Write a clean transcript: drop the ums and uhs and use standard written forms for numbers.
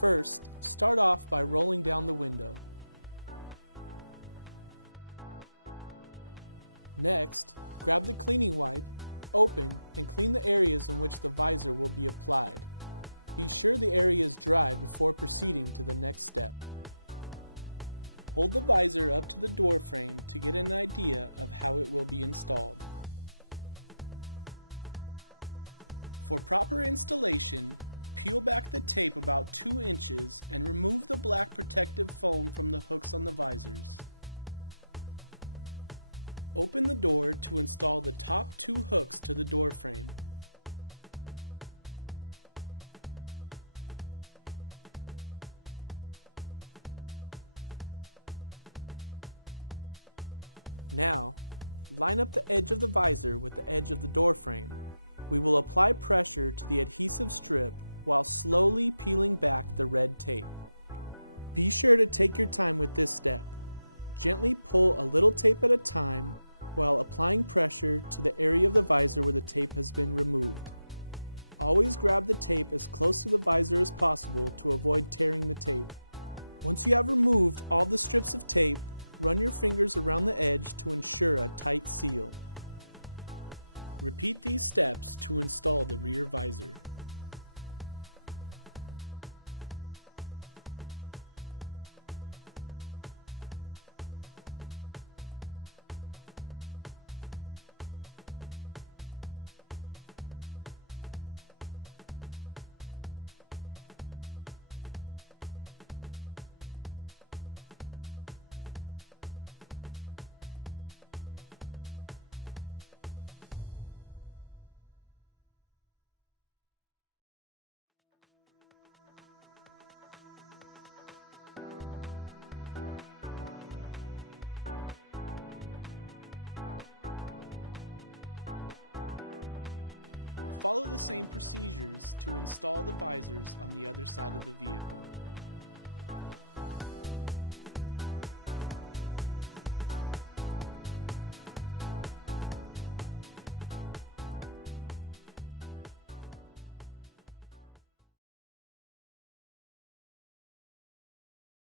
First, start off by rolling down the window. Next, grab the cleaning wipe, open, and clean the areas in which the visor will be applied. Be sure the area is dry before proceeding to the next step. Hold the visor up to the door frame to get an idea of how it will be installed. For proper installation, peel back the tape about 2 inches and remove the black protective foam from the hooks on the visors. Open the door to install the top 2 hooks to the door frame. Now, line up the edge of the visor with the edge of the door frame. We will apply pressure to the adhesive strip while slowly peeling back the red tape. Be sure to take your time with this step. Gently pull a little tape at a time while applying pressure to the area of the visor where the tape has been removed. Always grab the tape as close to the visor as possible to avoid tearing the tape. Once you have removed all the strips of tape, run your fingers around the edge to ensure a tight seal. Repeat these steps to install the rear visor. Follow the same procedures to install the visors on the other side of the vehicle.